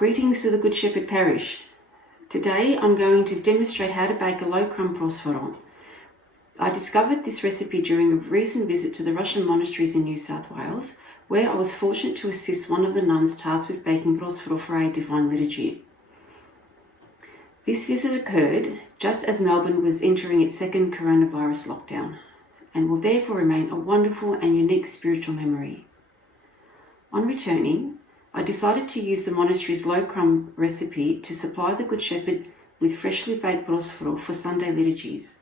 Greetings to the Good Shepherd Parish. Today I'm going to demonstrate how to bake a low crumb prosphoro. I discovered this recipe during a recent visit to the Russian monasteries in New South Wales, where I was fortunate to assist one of the nuns tasked with baking prosphoro for a divine liturgy. This visit occurred just as Melbourne was entering its second coronavirus lockdown, and will therefore remain a wonderful and unique spiritual memory. On returning, I decided to use the monastery's low crumb recipe to supply the Good Shepherd with freshly baked prosphoro for Sunday liturgies,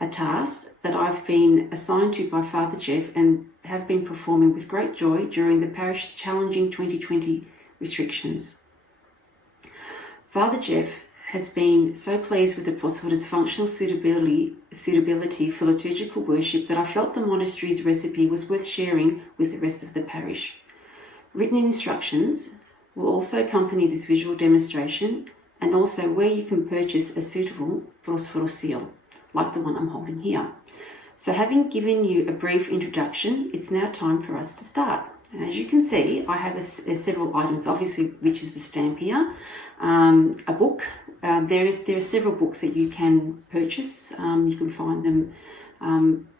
a task that I've been assigned to by Father Jeff and have been performing with great joy during the parish's challenging 2020 restrictions. Father Jeff has been so pleased with the prosphoro's functional suitability for liturgical worship that I felt the monastery's recipe was worth sharing with the rest of the parish. Written instructions will also accompany this visual demonstration, and also where you can purchase a suitable prosphoro seal, like the one I'm holding here. So having given you a brief introduction, it's now time for us to start. And as you can see, I have several items, obviously, which is the stamp here, a book. There are several books that you can purchase. You can find them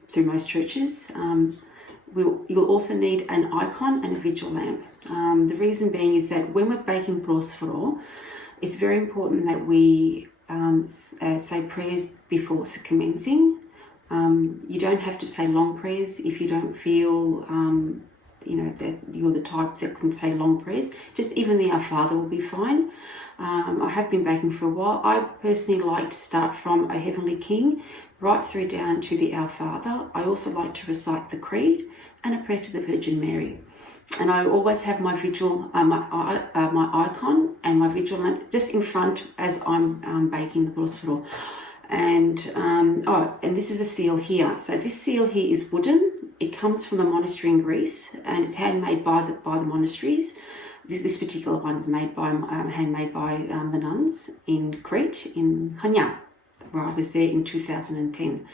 through most churches. You'll also need an icon and a vigil lamp. The reason being is that when we're baking prosphoro, it's very important that we say prayers before commencing. You don't have to say long prayers if you don't feel that you're the type that can say long prayers. Just even the Our Father will be fine. I have been baking for a while. I personally like to start from a Heavenly King right through down to the Our Father. I also like to recite the Creed and a prayer to the Virgin Mary. And I always have my vigil, my icon and my vigil lamp just in front as I'm baking the prosphoro. And this is the seal here. So this seal here is wooden. It comes from a monastery in Greece, and it's handmade by the monasteries. This particular one is handmade by the nuns in Crete, in Kneading, where I was there in 2010.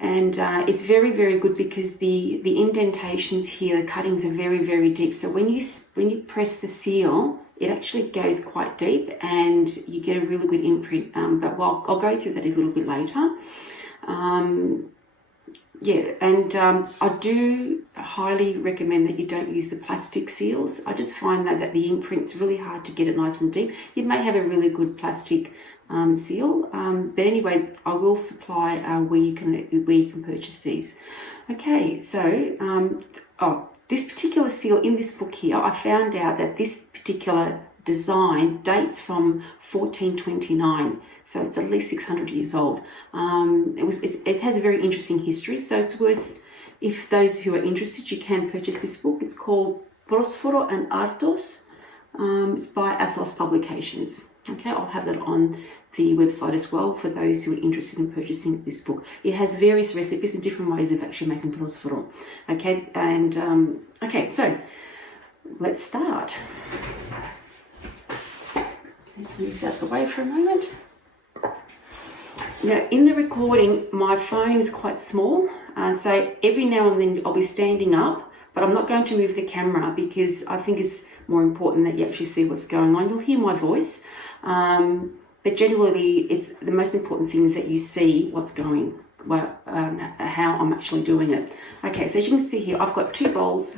And it's very, very good because the indentations here, the cuttings are very, very deep. So when you press the seal, it actually goes quite deep and you get a really good imprint. But I'll go through that a little bit later. I do highly recommend that you don't use the plastic seals. I just find that the imprint's really hard to get it nice and deep. You may have a really good plastic seal, but anyway, I will supply where you can purchase these. Okay, so this particular seal in this book here, I found out that this particular design dates from 1429, so it's at least 600 years old. It has a very interesting history, so it's worth, if those who are interested, you can purchase this book. It's called Prosphoro and Artos. It's by Athos Publications. Okay, I'll have that on the website as well for those who are interested in purchasing this book. It has various recipes and different ways of actually making prosphoro. Okay, and so let's start. Just move that away for a moment. Now, in the recording, my phone is quite small, so every now and then I'll be standing up, but I'm not going to move the camera because I think it's more important that you actually see what's going on. You'll hear my voice, but generally it's the most important thing is that you see what's going, how I'm actually doing it. Okay, so as you can see here, I've got 2 bowls.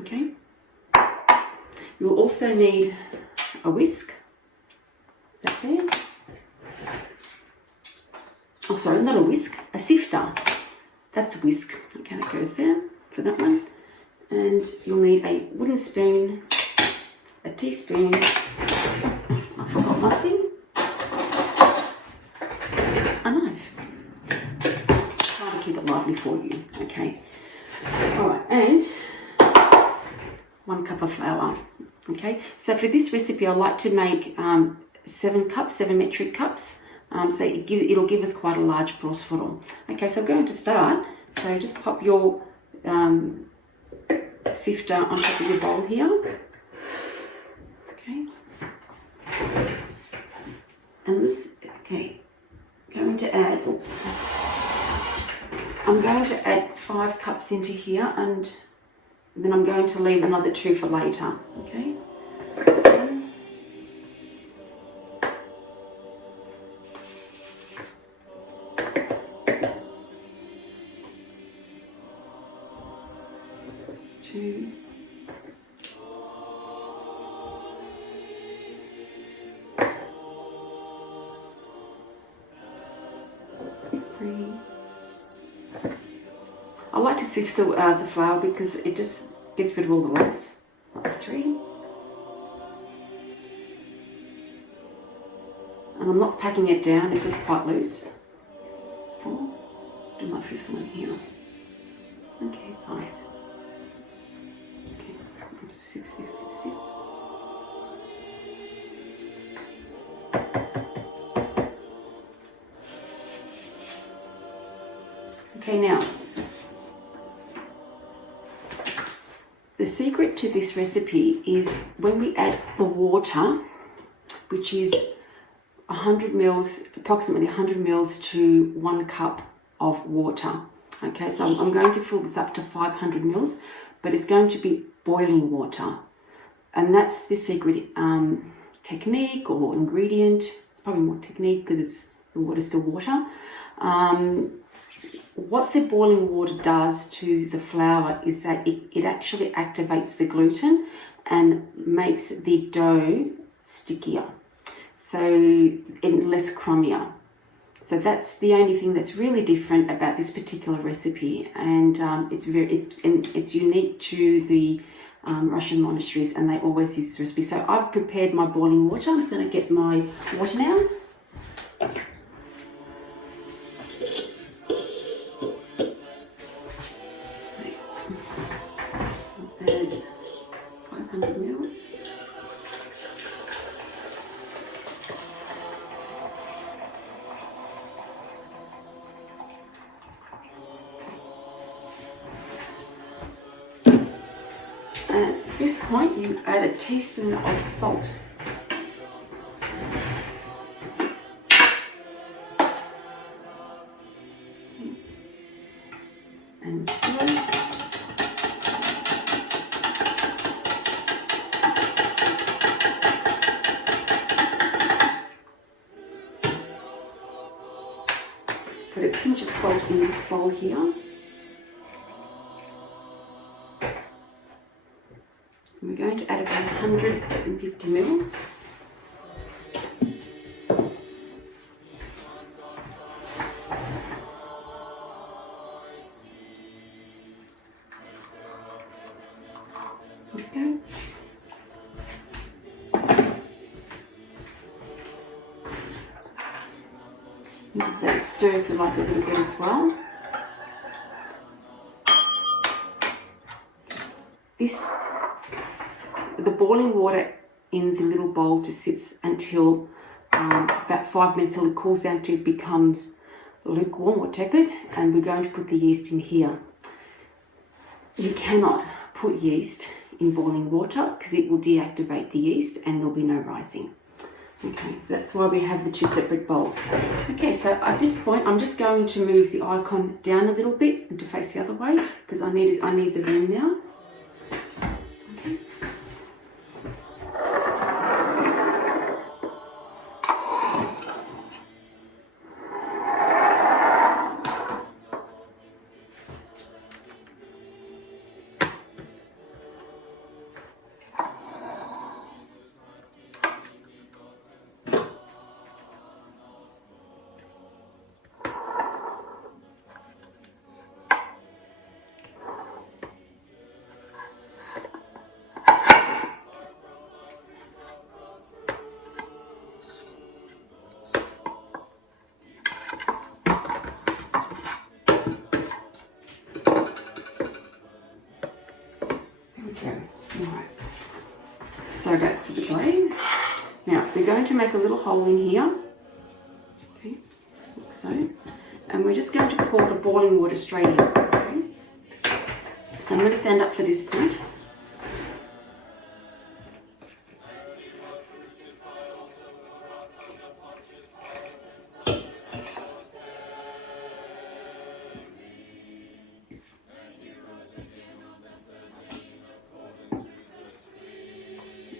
Okay, you'll also need a whisk. That there. Oh, sorry, not a whisk, a sifter. That's a whisk. Okay, that goes there for that one. And you'll need a wooden spoon, a teaspoon. I forgot one thing. A knife. Trying to keep it lively for you. Okay. All right, and 1 cup of flour. Okay. So for this recipe, I like to make 7 metric cups. So it'll give us quite a large prosphoro. Okay, so I'm going to start. So just pop your sifter on top of your bowl here. Okay. And I'm going to add 5 cups into here, and then I'm going to leave another 2 for later. Okay. That's 1, 2, 3. I like to sift the flour because it just gets rid of all the lumps. That's 3. And I'm not packing it down, it's just quite loose. 4. Do my 5th one here. Okay, 5. Okay, I'll just sift. Okay, now, the secret to this recipe is when we add the water, which is 100 mils, approximately 100 mils to 1 cup of water. Okay, so I'm going to fill this up to 500 mils, but it's going to be boiling water. And that's the secret technique or ingredient. It's probably more technique because the water's still water. What the boiling water does to the flour is that it actually activates the gluten and makes the dough stickier, and less crummier. So that's the only thing that's really different about this particular recipe, and it's unique to the Russian monasteries, and they always use this recipe. So I've prepared my boiling water. I'm just going to get my water now. Add 500 mils. And at this point, you add a teaspoon of salt. And stir. Put a pinch of salt in this bowl here. We're going to add about 150 mils. Okay. Give that a stir if you like a little bit as well. The boiling water in the little bowl just sits until about 5 minutes till it cools down till it becomes lukewarm or tepid, and we're going to put the yeast in here. You cannot put yeast in boiling water because it will deactivate the yeast and there'll be no rising. Okay, so that's why we have the 2 separate bowls. Okay, so at this point I'm just going to move the icon down a little bit and to face the other way because I need the room now. Okay. Alright, so back to the dough. Now we're going to make a little hole in here, okay, like so, and we're just going to pour the boiling water straight in. Okay? So I'm going to stand up for this point.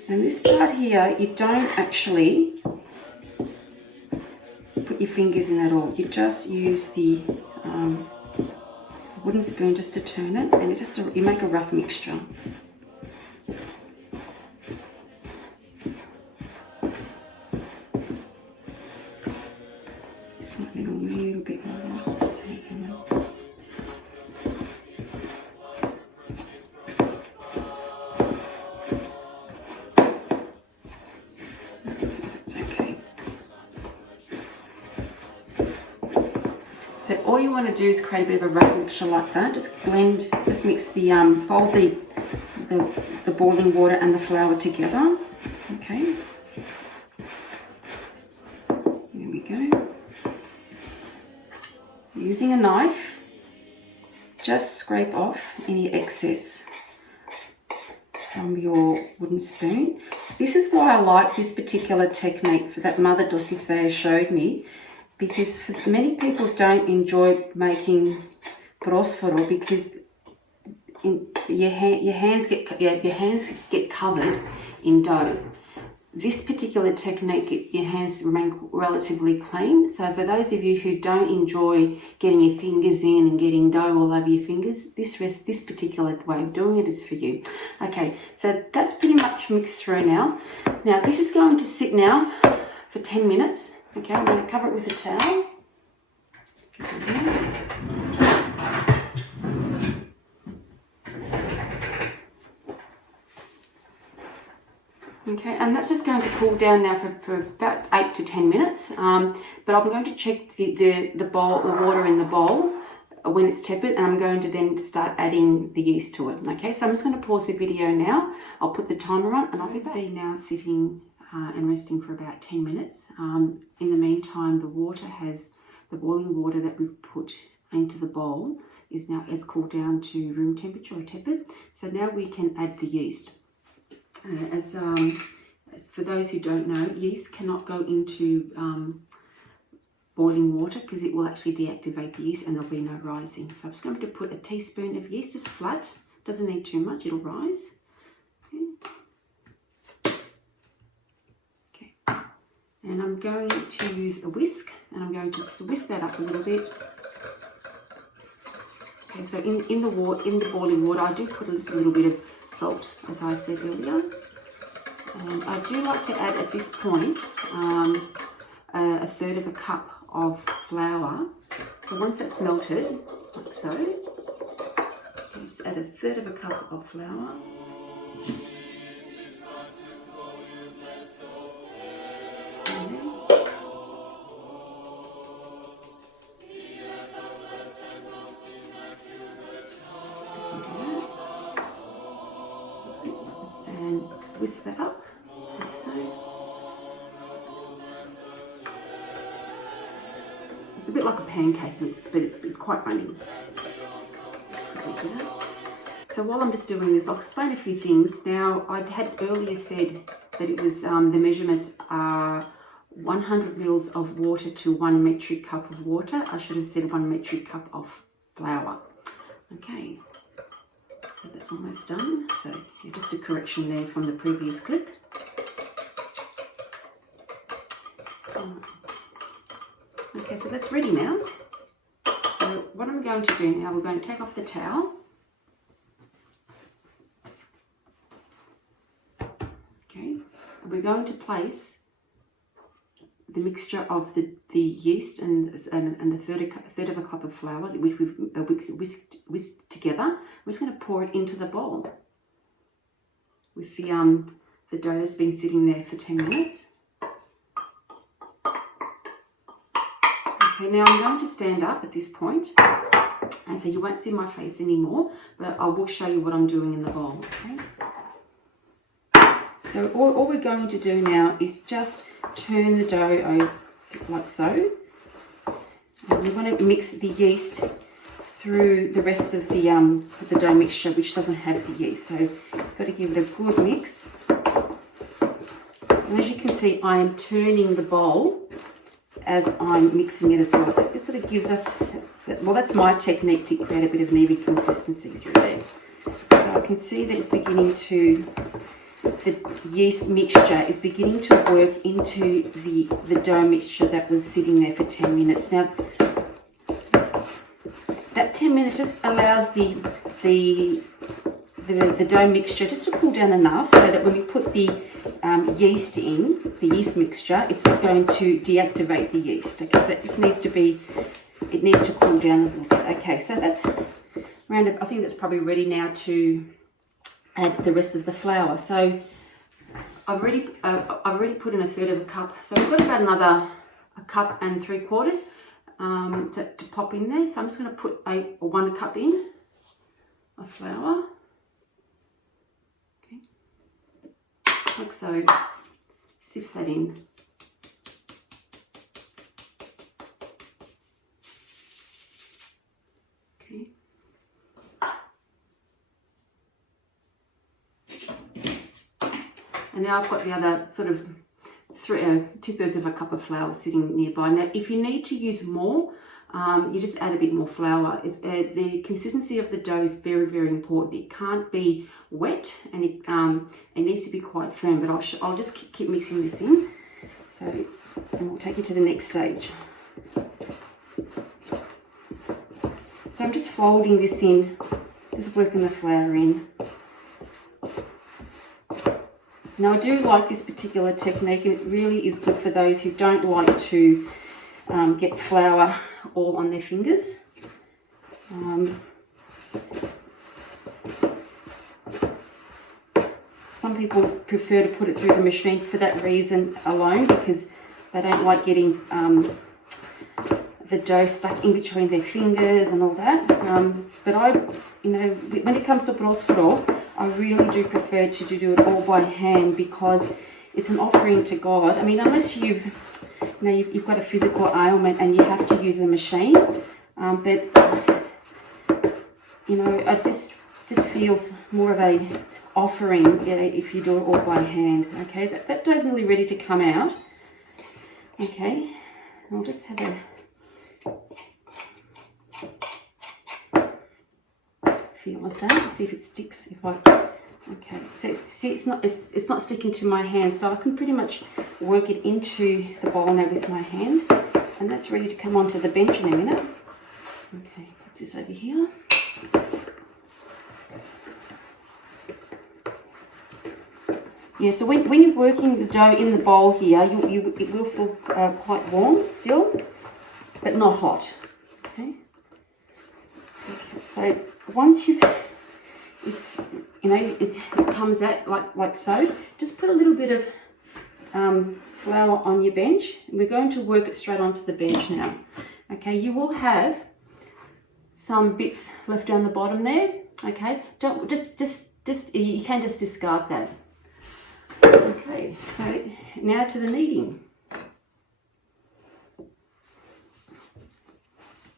And this part here, you don't actually put your fingers in at all. You just use the wooden spoon just to turn it, and it's just you make a rough mixture. This might need a little bit more. Let's see. That's okay. So all you want to do is create a bit of a rough mixture like that. Just blend, just mix the fold the boiling water and the flour together. Okay. There we go. Using a knife, just scrape off any excess from your wooden spoon. This is why I like this particular technique for that Mother Dulcifea showed me, because many people don't enjoy making prosphoro because your hands get covered in dough. This particular technique, your hands remain relatively clean. So for those of you who don't enjoy getting your fingers in and getting dough all over your fingers, this particular way of doing it is for you. Okay, so that's pretty much mixed through now. Now this is going to sit now for 10 minutes. Okay, I'm going to cover it with a towel. Okay, and that's just going to cool down now for about 8 to 10 minutes. But I'm going to check the water in the bowl when it's tepid, and I'm going to then start adding the yeast to it. Okay, so I'm just going to pause the video now. I'll put the timer on, and I'll be back now sitting and resting for about 10 minutes. In the meantime, the boiling water that we've put into the bowl is cooled down to room temperature or tepid. So now we can add the yeast. As for those who don't know, yeast cannot go into boiling water because it will actually deactivate the yeast and there'll be no rising. So I'm just going to put a teaspoon of yeast, just flat, doesn't need too much, it'll rise. Okay. And I'm going to use a whisk, and I'm going to just whisk that up a little bit. Okay, so in the boiling water, I do put just a little bit of salt, as I said earlier. And I do like to add at this point a third of a cup of flour. So once that's melted, like so, just add a third of a cup of flour. And whisk that up, like so. It's a bit like a pancake mix, but it's quite runny. So while I'm just doing this, I'll explain a few things. Now, I had earlier said that it was the measurements are 100 mils of water to 1 metric cup of water. I should have said 1 metric cup of flour. Okay. So that's almost done. So yeah, just a correction there from the previous clip. Okay, so that's ready now. So what I'm going to do now, we're going to take off the towel. Okay, and we're going to place the mixture of the yeast and the third of a cup of flour, which we've whisked together. We're just going to pour it into the bowl with the dough that's been sitting there for 10 minutes. Okay, now I'm going to stand up at this point, and so you won't see my face anymore, but I will show you what I'm doing in the bowl. Okay. So all we're going to do now is just turn the dough over like so. And we want to mix the yeast through the rest of the dough mixture, which doesn't have the yeast. So you've got to give it a good mix. And as you can see, I am turning the bowl as I'm mixing it as well. That just sort of gives us, well, that's my technique to create a bit of an even consistency through there. So I can see that it's beginning to, the yeast mixture is beginning to work into the dough mixture that was sitting there for 10 minutes. Now, that 10 minutes just allows the dough mixture just to cool down enough so that when we put the yeast in, the yeast mixture, it's not going to deactivate the yeast. Okay, so it just needs to be, it needs to cool down a little bit. Okay, so that's around, I think that's probably ready now to add the rest of the flour. So I've already put in 1/3 of a cup. So we've got about another 1 3/4 cups to pop in there. So I'm just going to put 1 cup in of flour. Okay, like so. Sift that in. Okay. And now I've got the other sort of 2/3 of a cup of flour sitting nearby. Now, if you need to use more, you just add a bit more flour. The consistency of the dough is very, very important. It can't be wet, and it needs to be quite firm. But I'll just keep mixing this in. So, and we'll take you to the next stage. So I'm just folding this in, just working the flour in. Now I do like this particular technique, and it really is good for those who don't like to get flour all on their fingers. Some people prefer to put it through the machine for that reason alone, because they don't like getting the dough stuck in between their fingers and all that. But when it comes to Prosphoro, I really do prefer to do it all by hand, because it's an offering to God. I mean, unless you've got a physical ailment and you have to use a machine, but it just feels more of a offering if you do it all by hand. Okay, that dough's nearly ready to come out. Okay, I'll just have a feel of that, see if it sticks. Okay, so it's not sticking to my hand, so I can pretty much work it into the bowl now with my hand, and that's ready to come onto the bench in a minute. Okay, put this over here. Yeah, so when you're working the dough in the bowl here, it will feel quite warm still, but not hot. Okay. So once it comes out like so, just put a little bit of flour on your bench, and we're going to work it straight onto the bench now. Okay, you will have some bits left down the bottom there. Okay, don't just you can just discard that. Okay, so now to the kneading.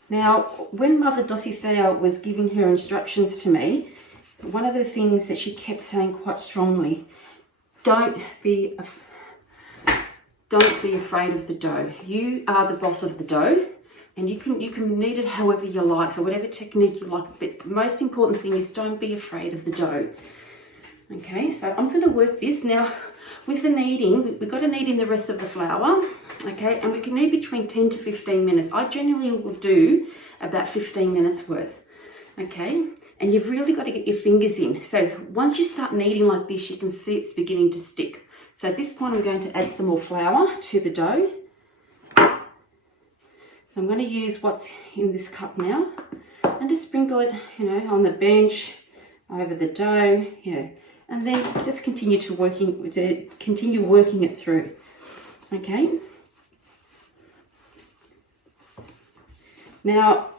Now, when Mother Dorothea was giving her instructions to me, one of the things that she kept saying quite strongly, don't be afraid of the dough. You are the boss of the dough, and you can knead it however you like, so whatever technique you like, but the most important thing is don't be afraid of the dough. Okay, so I'm just going to work this now. With the kneading, we've got to knead in the rest of the flour, okay, and we can knead between 10 to 15 minutes. I generally will do about 15 minutes worth, okay, and you've really got to get your fingers in. So once you start kneading like this, you can see it's beginning to stick. So at this point, I'm going to add some more flour to the dough. So I'm going to use what's in this cup now, and just sprinkle it, on the bench, over the dough, and then just continue working it through. Okay. Now,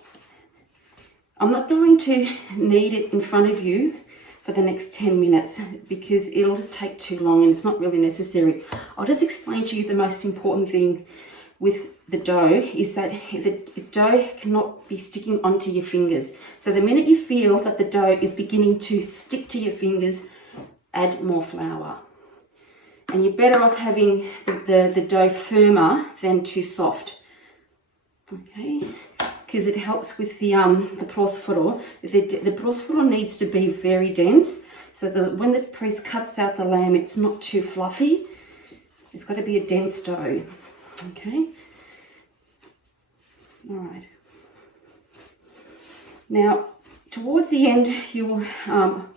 I'm not going to knead it in front of you for the next 10 minutes because it'll just take too long, and it's not really necessary. I'll just explain to you the most important thing with the dough is that the dough cannot be sticking onto your fingers. So the minute you feel that the dough is beginning to stick to your fingers, add more flour. And you're better off having the dough firmer than too soft. Okay, because it helps with the Prosphoro. The Prosphoro needs to be very dense, so that when the priest cuts out the lamb, it's not too fluffy. It's got to be a dense dough. Okay. All right. Now, towards the end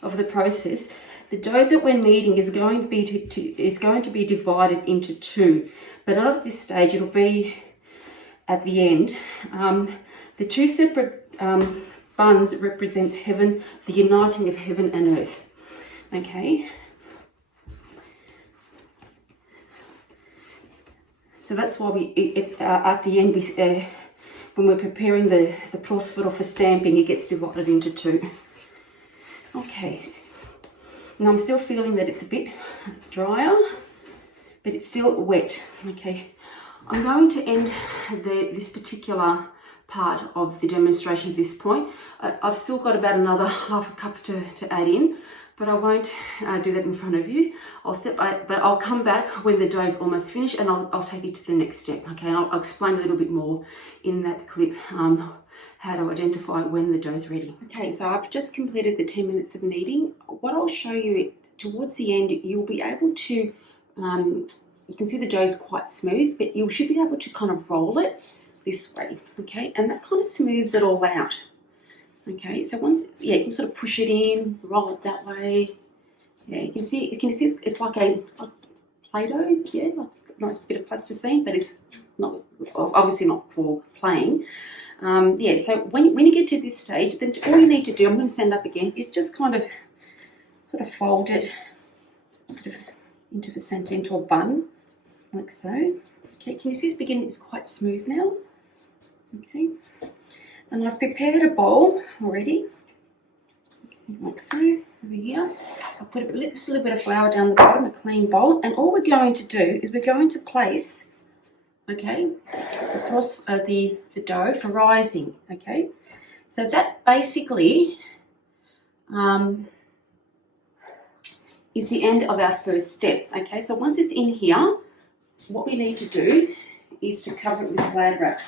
of the process, the dough that we're kneading is going to be divided into two, but not at this stage. It'll be at the end. The two separate buns represents heaven, the uniting of heaven and earth. Okay. So that's why at the end, when we're preparing the Prosphoro for stamping, it gets divided into two. Okay. And I'm still feeling that it's a bit drier, but it's still wet. Okay. I'm going to end this particular part of the demonstration at this point. I've still got about another half a cup to add in, but I won't do that in front of you. But I'll come back when the dough is almost finished, and I'll take it to the next step. Okay, and I'll explain a little bit more in that clip how to identify when the dough is ready. Okay, so I've just completed the 10 minutes of kneading. What I'll show you towards the end, you'll be able to, you can see the dough is quite smooth, but you should be able to kind of roll it this way, okay, and that kind of smooths it all out. Okay, so once, yeah, you can sort of push it in, roll it that way. Yeah, you can see it's like a Play-Doh, yeah, like a nice bit of plasticine, but it's not, obviously not for playing. Yeah, so when you get to this stage, then all you need to do, I'm going to stand up again, is just kind of sort of fold it sort of into the centre, into a bun, like so. Okay, can you see it's beginning, it's quite smooth now. Okay, and I've prepared a bowl already, like so, over here. I'll put a little bit of flour down the bottom, a clean bowl, and all we're going to do is we're going to place, okay, the dough for rising, okay. So that basically is the end of our first step, okay. So once it's in here, what we need to do is to cover it with Glad wrap.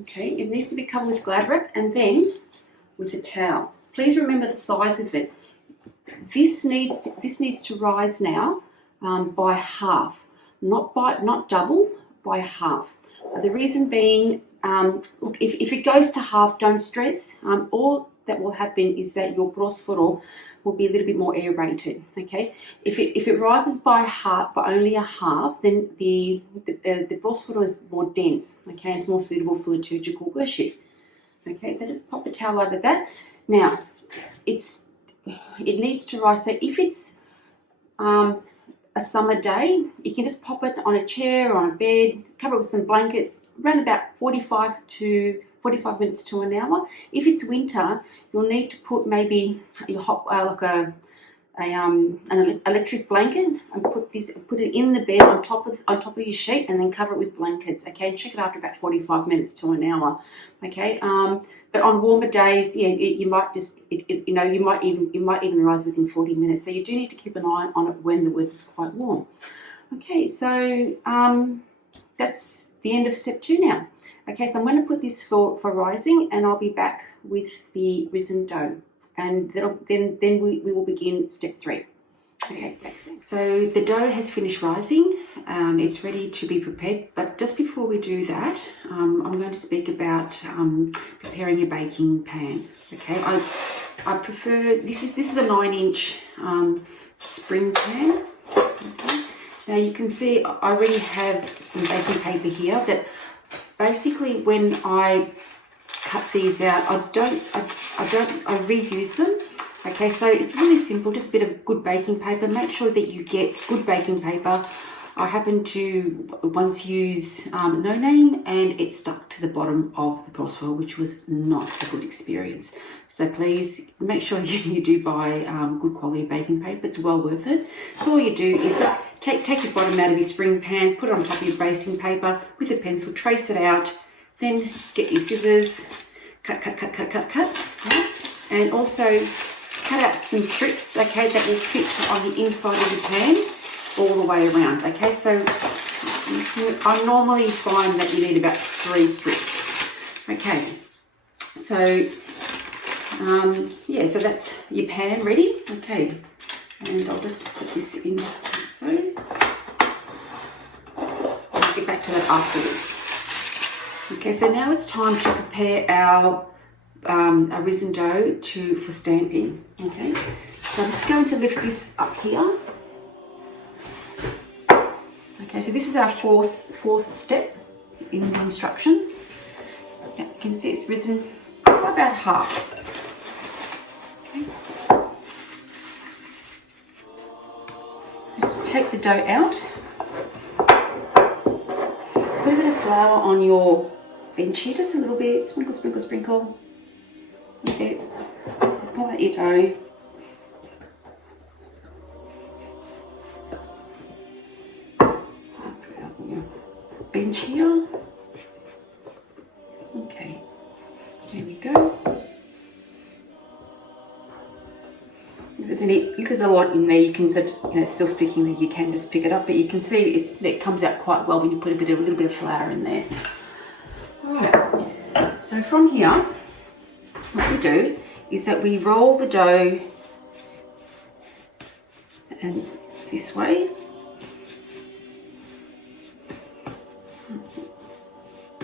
Okay, it needs to be covered with Glad wrap and then with a towel. Please remember the size of it. This needs to rise now by half, not double, by half. The reason being, look, if it goes to half, don't stress. All that will happen is that your Prosphoro will be a little bit more aerated. Okay, if it rises by half, by only a half, then the Prosphoro is more dense. Okay, it's more suitable for liturgical worship. Okay, so just pop a towel over that. Now, it needs to rise. So if it's a summer day, you can just pop it on a chair or on a bed, cover it with some blankets, around about 45 minutes to an hour. If it's winter, you'll need to put maybe your an electric blanket and put it in the bed on top of your sheet, and then cover it with blankets. Okay, check it after about 45 minutes to an hour. Okay, but on warmer days, yeah, you might even rise within 40 minutes. So you do need to keep an eye on it when the weather's quite warm. Okay, so that's the end of step 2 now. Okay, so I'm going to put this for rising, and I'll be back with the risen dough, and then we will begin step 3. Okay, so the dough has finished rising. It's ready to be prepared, but just before we do that, I'm going to speak about preparing a baking pan. Okay, I prefer, this is a 9-inch spring pan. Okay. Now you can see I already have some baking paper here that basically when I cut these out, I reuse them. Okay, so it's really simple, just a bit of good baking paper. Make sure that you get good baking paper. I happened to once use No Name, and it stuck to the bottom of the Prosphoro, which was not a good experience. So please make sure you do buy good quality baking paper. It's well worth it. So all you do is just take your bottom out of your spring pan, put it on top of your baking paper with a pencil, trace it out, then get your scissors, cut, right? And also cut out some strips, okay, that will fit on the inside of the pan all the way around. Okay, so I normally find that you need about 3 strips. Okay, so yeah, so that's your pan ready. Okay, and I'll just put this in so. I'll get back to that afterwards. Okay, so now it's time to prepare our risen dough for stamping. Okay, so I'm just going to lift this up here. Okay, so this is our fourth step in the instructions. You can see it's risen by about half. Okay. Just take the dough out. Put a bit of flour on your bench here, just a little bit. Sprinkle, sprinkle, sprinkle. That's it. Pull out your dough. Bench here. Okay, there we go. If there's a lot in there, you can it's still sticking there, you can just pick it up, but you can see it comes out quite well when you put a little bit of flour in there. Alright, so from here, what we do is that we roll the dough and this way.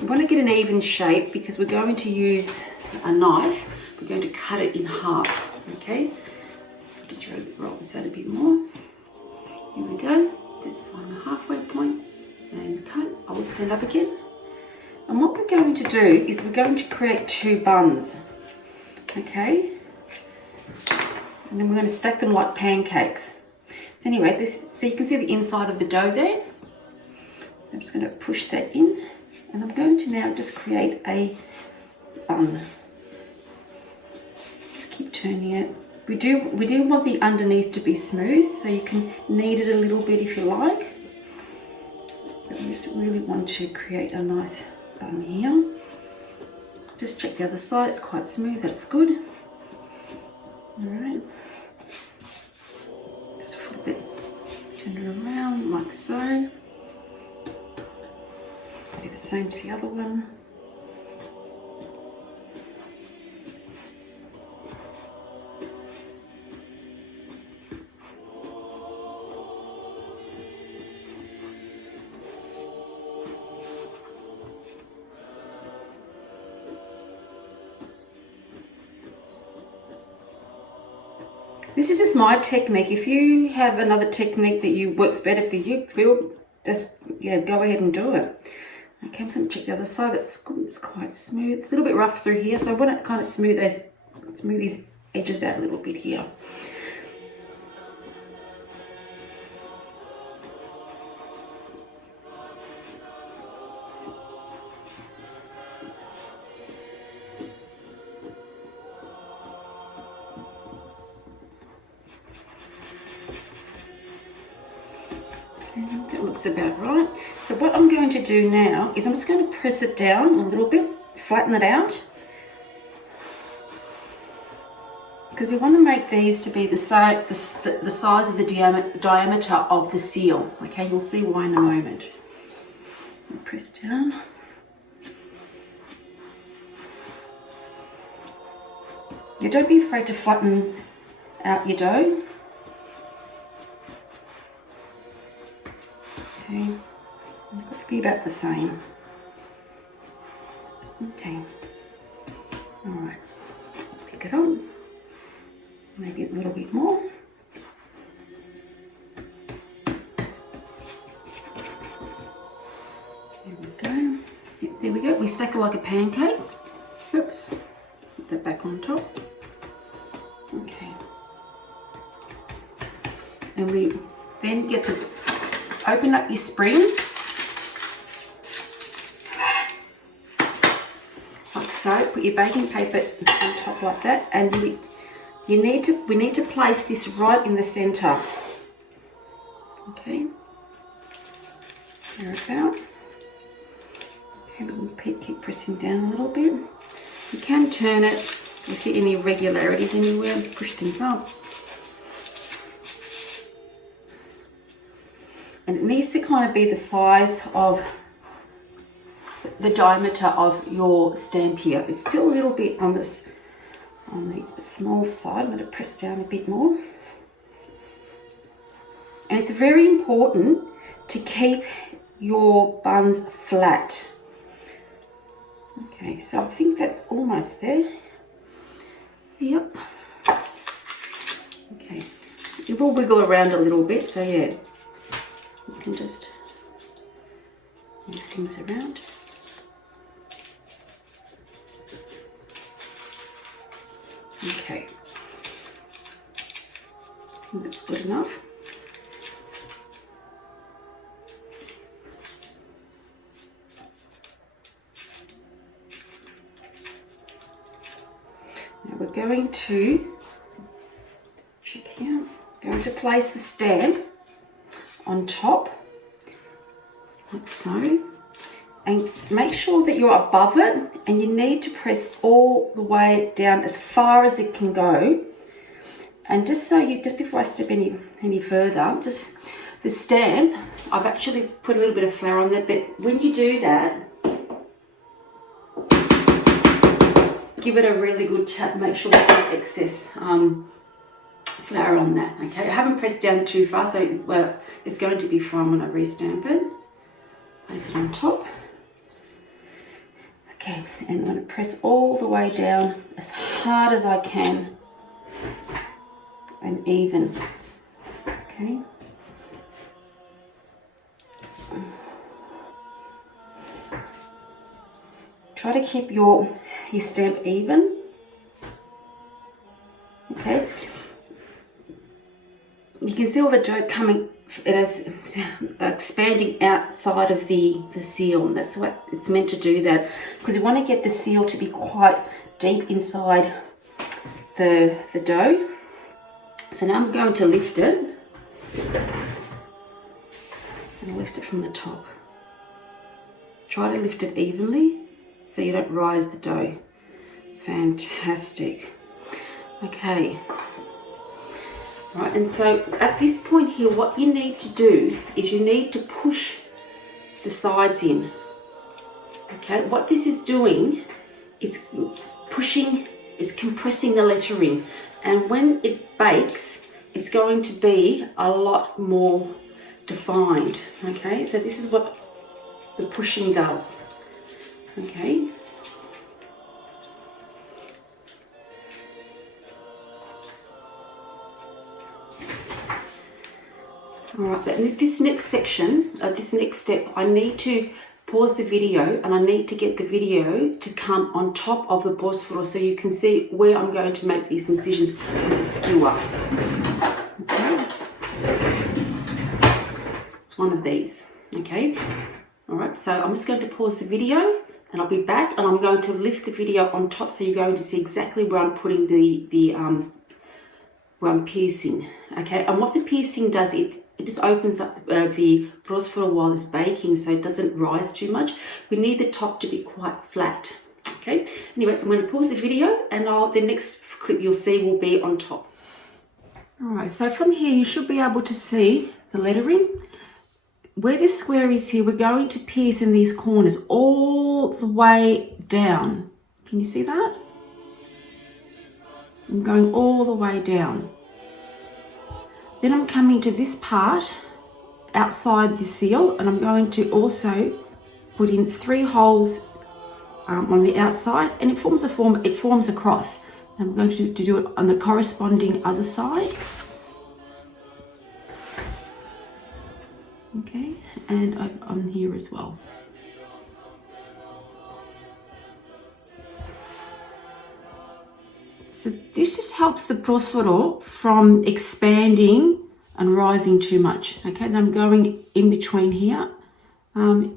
We want to get an even shape because we're going to use a knife. We're going to cut it in half. Okay, I'll just roll this out a bit more. Here we go. Just find a halfway point and cut. I'll stand up again. And what we're going to do is we're going to create 2 buns. Okay, and then we're going to stack them like pancakes. So anyway, so you can see the inside of the dough there. So I'm just going to push that in. And I'm going to now just create a bun. Just keep turning it. We do want the underneath to be smooth, so you can knead it a little bit if you like. But we just really want to create a nice bun here. Just check the other side, it's quite smooth, that's good. Alright. Just a little bit, turn it around like so. Do the same to the other one. This is just my technique. If you have another technique that works better for you, just go ahead and do it. Okay, I'm going to check the other side. It's quite smooth. It's a little bit rough through here, so I want to kind of smooth these edges out a little bit here. And that looks about right. So what I'm going to do now is I'm just going to press it down a little bit, flatten it out. Because we want to make these to be the size of the diameter of the seal. Okay, you'll see why in a moment. Press down. Yeah, don't be afraid to flatten out your dough. Okay, it's got to be about the same. Okay, all right, pick it up, maybe a little bit more. There we go. Yep, there we go. We stack it like a pancake. Oops, put that back on top. Okay, and we then get the open up your spring, like so. Put your baking paper on top like that, and we need to place this right in the centre. Okay, thereabout. Okay, but we'll keep pressing down a little bit. You can turn it. If you see any irregularities anywhere, push things up. And it needs to kind of be the size of the diameter of your stamp here. It's still a little bit on the small side. I'm going to press down a bit more. And it's very important to keep your buns flat. Okay, so I think that's almost there. Yep. Okay, it will wiggle around a little bit, so yeah, you can just move things around. Okay, I think that's good enough. Now we're going to check here. Going to place the stamp on top, like so, and make sure that you're above it, and you need to press all the way down as far as it can go. And just before I step any further, just the stamp, I've actually put a little bit of flour on there, but when you do that, give it a really good tap. Make sure there's no excess flour on that. Okay, I haven't pressed down too far, so well, it's going to be fine when I restamp it. Place it on top. Okay, and I'm going to press all the way down as hard as I can and even. Okay. Try to keep your stamp even. Okay. You can see all the dough coming, it is expanding outside of the seal, and that's what it's meant to do, that because you want to get the seal to be quite deep inside the dough. So now I'm going to lift it, and lift it from the top. Try to lift it evenly so you don't rise the dough. Fantastic. Okay. Right, and so at this point here, what you need to do is you need to push the sides in. Okay, what this is doing, it's pushing, it's compressing the lettering, and when it bakes, it's going to be a lot more defined. Okay, so this is what the pushing does. Okay. Alright, but in this next section, this next step, I need to pause the video, and I need to get the video to come on top of the Prosphoro so you can see where I'm going to make these incisions with the skewer. Okay. It's one of these. Okay. Alright, so I'm just going to pause the video, and I'll be back, and I'm going to lift the video on top so you're going to see exactly where I'm putting where I'm piercing. Okay, and what the piercing does, it just opens up the Prosphoro while it's baking, so it doesn't rise too much. We need the top to be quite flat. Okay, anyway, so I'm going to pause the video, and the next clip you'll see will be on top. Alright, so from here you should be able to see the lettering. Where this square is here, we're going to pierce in these corners all the way down. Can you see that? I'm going all the way down. Then I'm coming to this part outside the seal, and I'm going to also put in 3 holes on the outside, and it forms a cross. I'm going to do it on the corresponding other side. Okay, and on here as well. So this just helps the Prosphoro from expanding and rising too much. Okay, then I'm going in between here.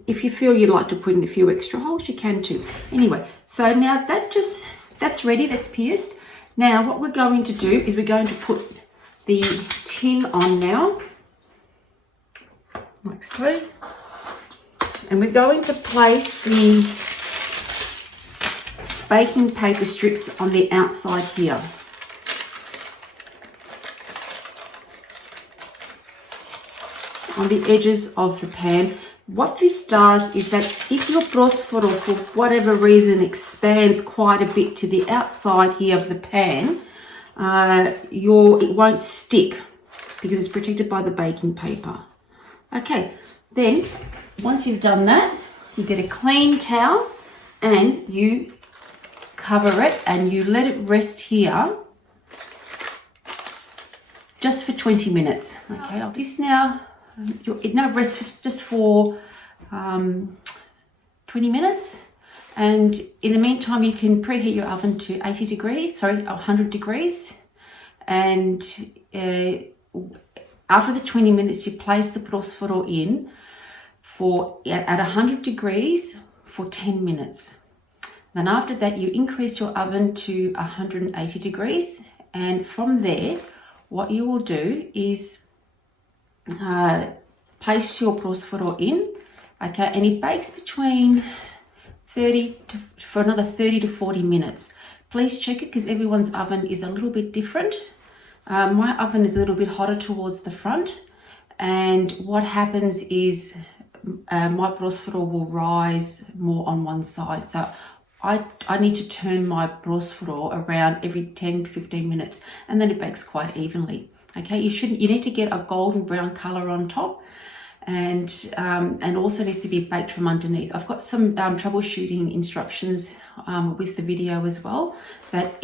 If you feel you'd like to put in a few extra holes, you can too. Anyway, so now that's ready, that's pierced. Now what we're going to do is we're going to put the tin on now, like so. And we're going to place the baking paper strips on the outside here. on the edges of the pan. What this does is that if your Prosphoro, for whatever reason, expands quite a bit to the outside here of the pan, it won't stick because it's protected by the baking paper. Okay, then once you've done that, you get a clean towel and you cover it and you let it rest here just for 20 minutes. Okay, this now, it now rests just for 20 minutes. And in the meantime, you can preheat your oven to 100 degrees. And after the 20 minutes, you place the Prosphoro in at 100 degrees for 10 minutes. Then after that, you increase your oven to 180 degrees. And from there, what you will do is place your Prosphoro in, okay, and it bakes between for another 30 to 40 minutes. Please check it because everyone's oven is a little bit different. My oven is a little bit hotter towards the front, and what happens is my Prosphoro will rise more on one side. So I need to turn my Prosphoro around every 10 to 15 minutes, and then it bakes quite evenly. Okay, you need to get a golden brown color on top, and also needs to be baked from underneath. I've got some troubleshooting instructions with the video as well, that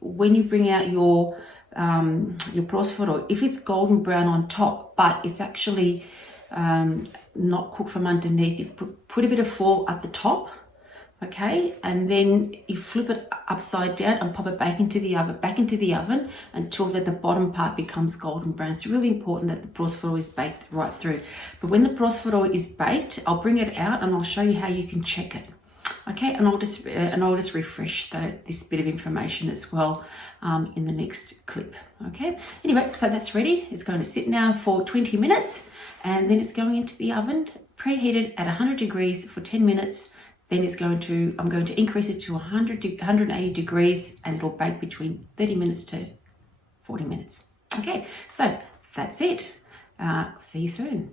when you bring out your Prosphoro, if it's golden brown on top but it's actually not cooked from underneath, you put a bit of foil at the top, okay, and then you flip it upside down and pop it back into the oven until the bottom part becomes golden brown. It's really important that the Prosphoro is baked right through. But when the Prosphoro is baked, I'll bring it out and I'll show you how you can check it. Okay, and I'll just refresh this bit of information as well in the next clip. Okay, anyway, so that's ready. It's going to sit now for 20 minutes, and then it's going into the oven, preheated at 100 degrees for 10 minutes. Then I'm going to increase it to 180 degrees, and it'll bake between 30 minutes to 40 minutes. Okay, so that's it. See you soon.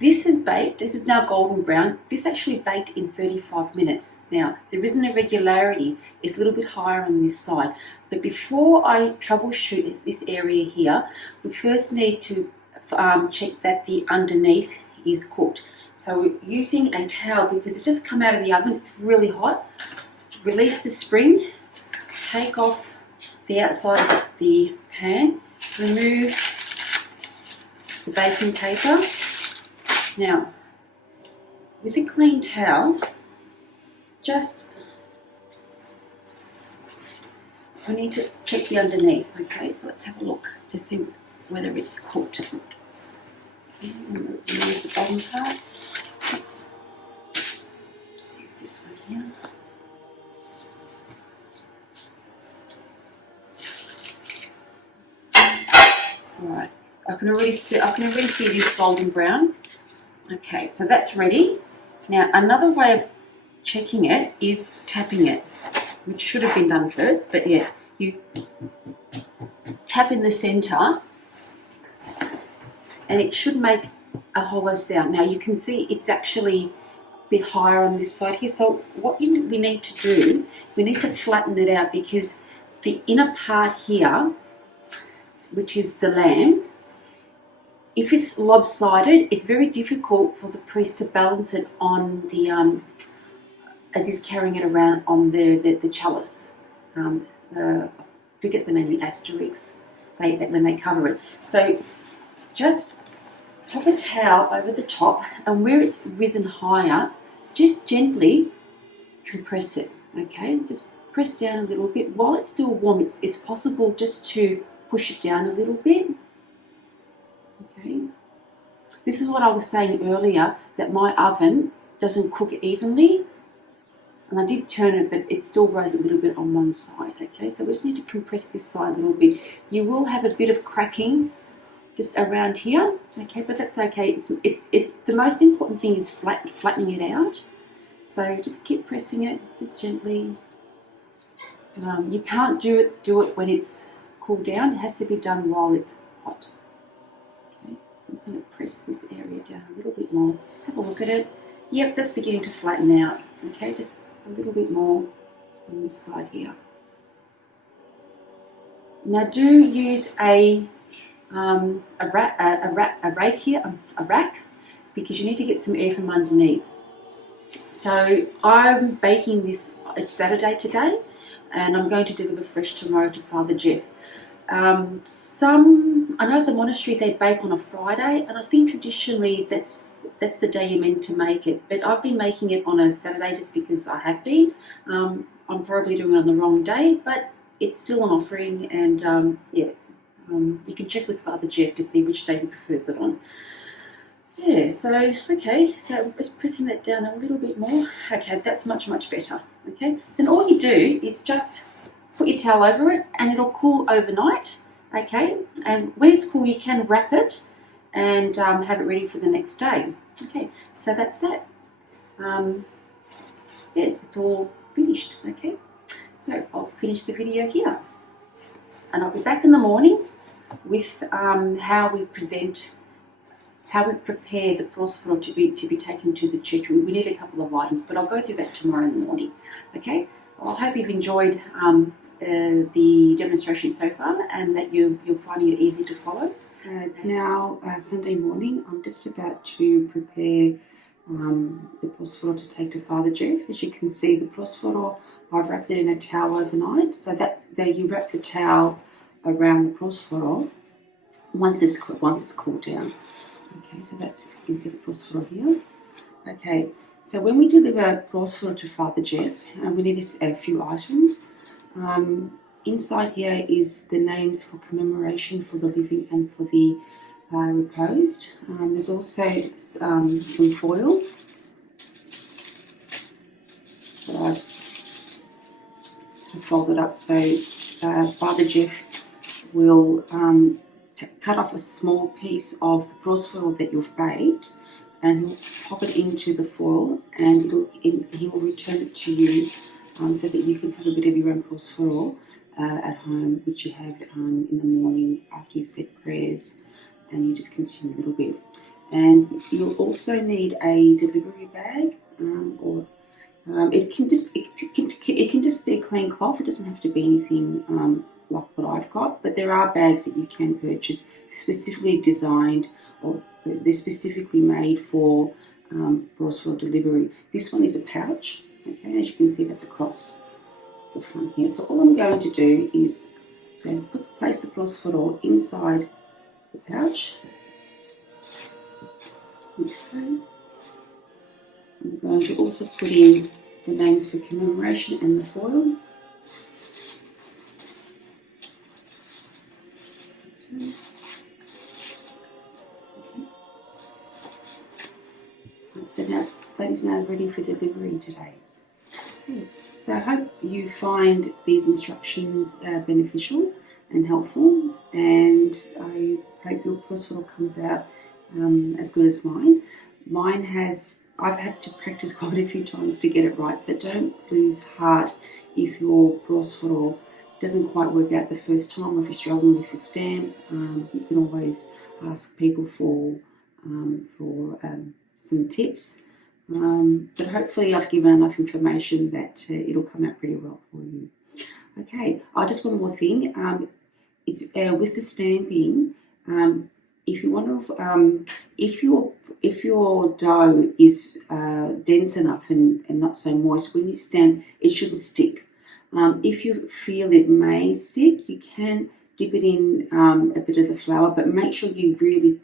This is baked. This is now golden brown. This actually baked in 35 minutes. Now, there is an irregularity. It's a little bit higher on this side. But before I troubleshoot this area here, we first need to check that the underneath is cooked. So using a towel, because it's just come out of the oven, it's really hot. Release the spring, take off the outside of the pan, remove the baking paper. Now, with a clean towel, I need to check the underneath. Okay, so let's have a look to see whether it's cooked. Okay, remove the bottom part. Let's use this one here. Alright, I can already see this golden brown. Okay, so that's ready. Now another way of checking it is tapping it, which should have been done first, but yeah, you tap in the center and it should make a hollow sound. Now you can see it's actually a bit higher on this side here, so what we need to do, we need to flatten it out, because the inner part here, which is the lamb, if it's lopsided, it's very difficult for the priest to balance it on the as he's carrying it around on the chalice. I forget the name, the asterix, when they cover it. So just pop a towel over the top, and where it's risen higher, just gently compress it. Okay, just press down a little bit while it's still warm. It's possible just to push it down a little bit. Okay, this is what I was saying earlier, that my oven doesn't cook evenly, and I did turn it, but it still rose a little bit on one side. Okay, so we just need to compress this side a little bit. You will have a bit of cracking just around here, okay, but that's okay. It's the most important thing is flattening it out. So just keep pressing it, just gently. You can't do it when it's cooled down. It has to be done while it's hot. Okay. I'm just going to press this area down a little bit more. Let's have a look at it. Yep, that's beginning to flatten out. Okay, just a little bit more on this side here. Now do use a rack here, a rack, because you need to get some air from underneath. So I'm baking this, it's Saturday today, and I'm going to deliver fresh tomorrow to Father Jeff. I know at the monastery they bake on a Friday, and I think traditionally that's the day you're meant to make it. But I've been making it on a Saturday just because I have been. I'm probably doing it on the wrong day, but it's still an offering, and you can check with Father Jeff to see which day he prefers it on. Yeah, so, okay, so I'm just pressing that down a little bit more. Okay, that's much, much better, okay? Then all you do is just put your towel over it and it'll cool overnight, okay? And when it's cool, you can wrap it and have it ready for the next day. Okay, so that's that. Yeah, it's all finished, okay? So I'll finish the video here. And I'll be back in the morning with how we prepare the Prosphoro to be taken to the church. We need a couple of items, but I'll go through that tomorrow in the morning. Okay, well, I hope you've enjoyed the demonstration so far and that you're finding it easy to follow. It's now Sunday morning. I'm just about to prepare the Prosphoro to take to Father Jeff. As you can see, the Prosphoro, I've wrapped it in a towel overnight, so that you wrap the towel around the Prosphoro once it's cooled down. Okay, so that's, you can see the Prosphoro here. Okay, so when we deliver Prosphoro to Father Jeff, we need a few items. Inside here is the names for commemoration for the living and for the reposed. There's also some foil that I've folded up so Father Jeff will cut off a small piece of the Prosphoro that you've baked, and he'll pop it into the foil, and he will return it to you so that you can have a bit of your own Prosphoro at home, which you have in the morning after you've said prayers, and you just consume a little bit. And you'll also need a delivery bag, it can just be a clean cloth. It doesn't have to be anything like what I've got, but there are bags that you can purchase specifically designed, or they're specifically made for Prosphoro delivery. This one is a pouch, okay, as you can see that's across the front here. So all I'm going to do is place the Prosphoro inside the pouch, like so. I'm going to also put in the names for commemoration and the foil. So now that is now ready for delivery today. Okay. So I hope you find these instructions beneficial and helpful, and I hope your Prosphoro comes out as good as mine. I've had to practice quite a few times to get it right, so don't lose heart if your Prosphoro doesn't quite work out the first time, or if you're struggling with the stamp. You can always ask people for some tips, but hopefully I've given enough information that it'll come out pretty well for you. Okay, just one more thing. It's with the stamping. If you want to, if your dough is dense enough and not so moist, when you stamp, it shouldn't stick. If you feel it may stick, you can dip it in a bit of the flour, but make sure you really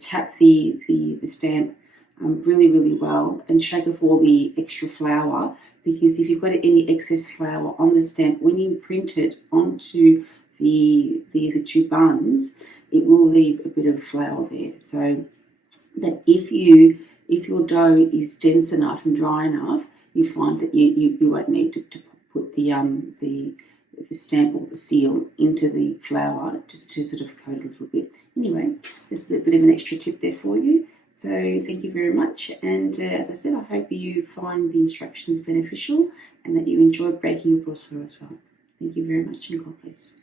tap the stamp really, really well and shake off all the extra flour, because if you've got any excess flour on the stamp, when you print it onto the two buns, it will leave a bit of flour there. So, but if your dough is dense enough and dry enough, you find that you won't need to put the stamp or the seal into the flour, just to sort of coat a little bit. Anyway, just a bit of an extra tip there for you. So thank you very much, and as I said, I hope you find the instructions beneficial and that you enjoy breaking your Prosphoro as well. Thank you very much, and God bless.